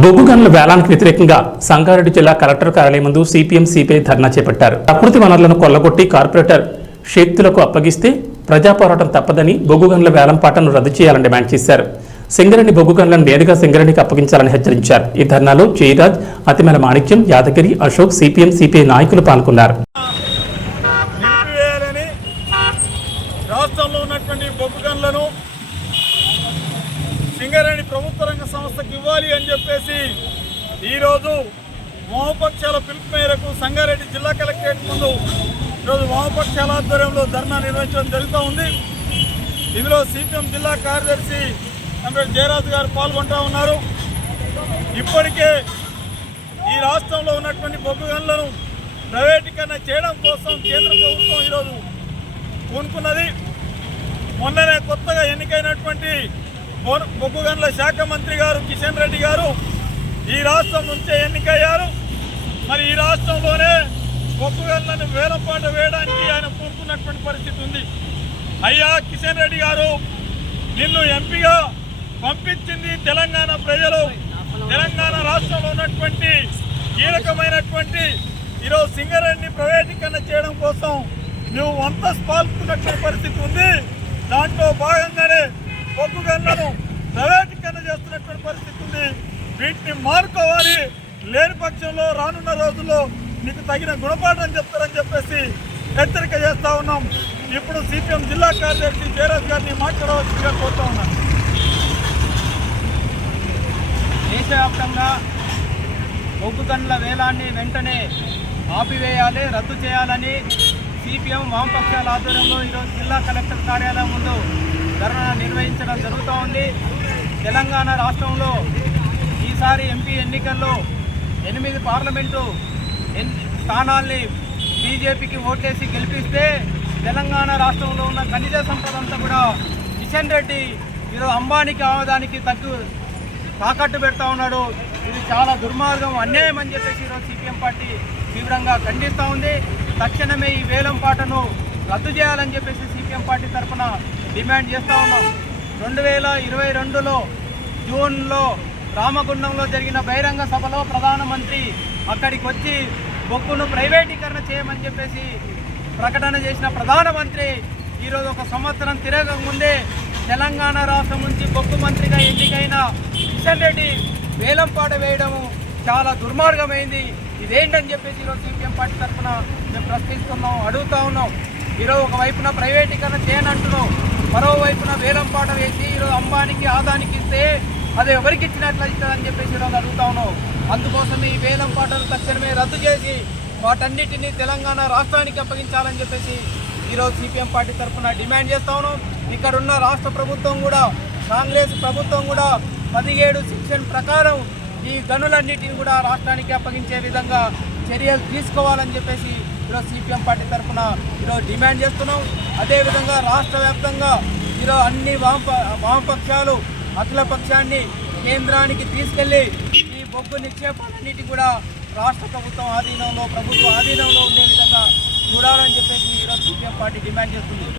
బొగ్గు గనుల వేలానికి వ్యతిరేకంగా సంగారెడ్డి జిల్లా కలెక్టర్ కార్యాలయం ముందు సిపిఎం సిపిఐ ధర్నా చేపట్టారు. ప్రకృతి వనరులను కొల్లగొట్టి కార్పొరేటర్ శక్తులకు అప్పగిస్తే ప్రజా పోరాటం తప్పదని బొగ్గు గనుల వేలం పాటను రద్దు చేయాలని డిమాండ్ చేశారు. సింగరేణి బొగ్గు గనులను నేరుగా సింగరేణికి అప్పగించాలని హెచ్చరించారు. ఈ ధర్నాలో జయరాజ్, అతిమల మాణిక్యం, యాదగిరి, అశోక్, సిపిఎం సిపిఐ నాయకులు పాల్గొన్నారు. రాష్ట్రంలో ఉన్నటువంటి బొగ్గు గనులను సింగరేణి ప్రభుత్వ రంగ సంస్థకు ఇవ్వాలి అని చెప్పేసి ఈరోజు వామపక్షాల పిలుపు మేరకు సంగారెడ్డి జిల్లా కలెక్టరేట్ ముందు ఈరోజు వామపక్షాల ఆధ్వర్యంలో ధర్నా నిర్వహించడం జరుగుతూ ఉంది. ఇందులో సిపిఎం జిల్లా కార్యదర్శి జయరాజ్ గారు పాల్గొంటూ ఉన్నారు. ఇప్పటికే ఈ రాష్ట్రంలో ఉన్నటువంటి బొగ్గు గనులను ప్రైవేటీకరణ చేయడం కోసం కేంద్ర ప్రభుత్వం ఈరోజు పూనుకున్నది. మొన్ననే కొత్తగా ఎన్నికైనటువంటి బొగ్గు గనుల శాఖ మంత్రి గారు కిషన్ రెడ్డి గారు ఈ రాష్ట్రం నుంచే ఎన్నికయ్యారు. మరి ఈ రాష్ట్రంలోనే బొగ్గు గనులను వేలంపాట వేయడానికి ఆయన పూనుకున్నటువంటి పరిస్థితి ఉంది. అయ్యా కిషన్ రెడ్డి గారు, నిన్ను ఎంపీగా పంపించింది తెలంగాణ ప్రజలు. తెలంగాణ రాష్ట్రంలో ఉన్నటువంటి కీలకమైనటువంటి ఈరోజు సింగరేణిని ప్రైవేటీకరణ చేయడం కోసం నువ్వు వంత పాల్గొన్నటువంటి పరిస్థితి ఉంది. దాంట్లో భాగంగానే బొగ్గు గనులను ప్రైవేటీకరణ చేస్తున్నటువంటి పరిస్థితి ఉంది. వీటిని మానుకోవాలి. లేని పక్షంలో రానున్న రోజుల్లో నీకు తగిన గుణపాఠం చెప్తారని చెప్పేసి హెచ్చరిక చేస్తూ ఉన్నాం. ఇప్పుడు సిపిఎం జిల్లా కార్యదర్శి జయరాజ్ గారిని మాట్లాడవలసిందిగా కోరుతా ఉన్నాను. దేశవ్యాప్తంగా బొగ్గు గనుల వేలాన్ని వెంటనే ఆపివేయాలి, రద్దు చేయాలని సిపిఎం వామపక్షాల ఆధ్వర్యంలో ఈరోజు జిల్లా కలెక్టర్ కార్యాలయం ముందు ధర్నా నిర్వహించడం జరుగుతూ ఉంది. తెలంగాణ రాష్ట్రంలో ఈసారి ఎంపీ ఎన్నికల్లో 8 పార్లమెంటు స్థానాల్ని బీజేపీకి ఓటేసి గెలిపిస్తే తెలంగాణ రాష్ట్రంలో ఉన్న ఖనిజ సంపద అంతా కూడా కిషన్ రెడ్డి ఈరోజు అంబానీకి ఆదానికి తాకట్టు పెడతా ఉన్నాడు. ఇది చాలా దుర్మార్గం, అన్యాయం అని చెప్పేసి ఈరోజు సిపిఎం పార్టీ తీవ్రంగా ఖండిస్తూ ఉంది. తక్షణమే ఈ వేలం పాటను రద్దు చేయాలని చెప్పేసి సిపిఎం పార్టీ తరఫున డిమాండ్ చేస్తూ ఉన్నాం. 2022లో జూన్లో రామగుండంలో జరిగిన బహిరంగ సభలో ప్రధానమంత్రి అక్కడికి వచ్చి బొగ్గును ప్రైవేటీకరణ చేయమని చెప్పేసి ప్రకటన చేసిన ప్రధానమంత్రి ఈరోజు 1 సంవత్సరం తిరగక ముందే తెలంగాణ రాష్ట్రం నుంచి బొగ్గు మంత్రిగా ఎన్నికైన కిషన్ రెడ్డి వేలంపాట వేయడము చాలా దుర్మార్గమైంది. ఇదేంటని చెప్పేసి ఈరోజు సిపిఎం పార్టీ తరఫున మేము ప్రశ్నిస్తున్నాం, అడుగుతూ ఉన్నాం. ఈరోజు ఒకవైపున ప్రైవేటీకరణ చేయనంటున్నాం, మరోవైపున వేలంపాట వేసి ఈరోజు అంబానీకి ఆదానికి ఇస్తే అది ఎవరికి ఇచ్చినట్లు ఇస్తుందని చెప్పేసి ఈరోజు అడుగుతా ఉన్నాం. అందుకోసమే ఈ వేలంపాటను తక్షణమే రద్దు చేసి వాటన్నిటినీ తెలంగాణ రాష్ట్రానికి అప్పగించాలని చెప్పేసి ఈరోజు సిపిఎం పార్టీ తరఫున డిమాండ్ చేస్తా ఉన్నాం. ఇక్కడున్న రాష్ట్ర ప్రభుత్వం కూడా, కాంగ్రెస్ ప్రభుత్వం కూడా 17 సెక్షన్ ప్రకారం ఈ గనులన్నిటిని కూడా రాష్ట్రానికి అప్పగించే విధంగా చర్యలు తీసుకోవాలని చెప్పేసి ఈరోజు సిపిఎం పార్టీ తరఫున ఈరోజు డిమాండ్ చేస్తున్నాం. అదేవిధంగా రాష్ట్ర వ్యాప్తంగా ఈరోజు అన్ని వామపక్షాలు అఖిలపక్షాన్ని కేంద్రానికి తీసుకెళ్లి ఈ బొగ్గు నిక్షేపాలన్నిటి కూడా రాష్ట్ర ప్రభుత్వ ఆధీనంలో ఉండే విధంగా చూడాలని చెప్పేసి ఈరోజు సిపిఎం పార్టీ డిమాండ్ చేస్తుంది.